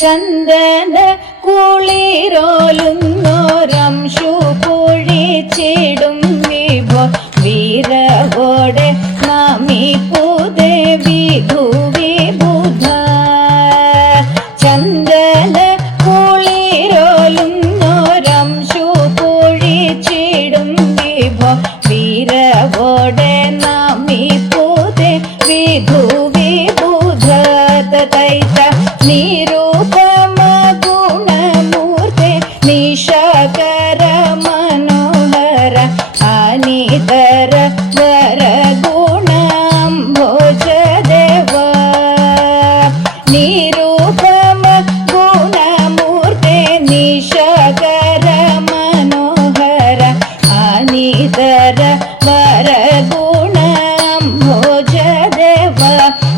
चन्दन कुळिरोलु नोरं शुपु चेडो वीरवोडे नामीपुदे विधुविपुध चन्दन कुळोलु नोरं शुपुरि वीर वीरवोडे नाम पुद विधु शकर मनोहर अनितर मरगुणम्भोज देव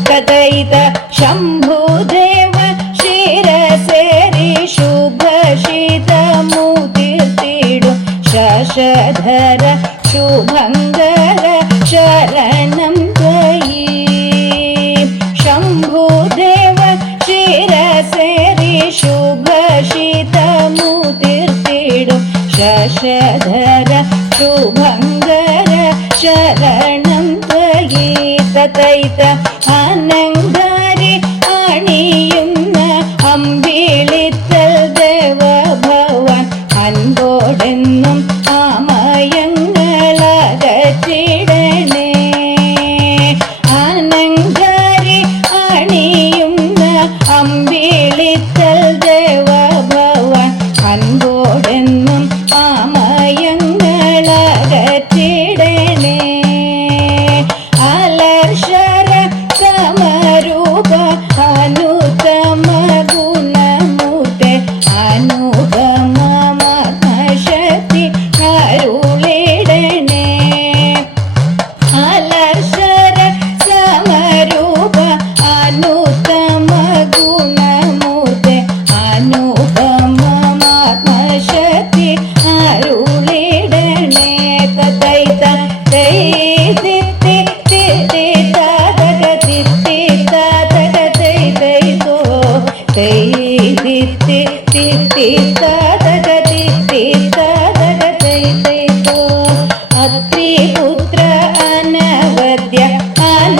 कथयित शम्भुदेव शिरसेरि शुभ शशधर शुभङ्गर शर शुभङ्गर शरणं प्रगीतैत अनङ्ग अपि पुत्र अनवद्यान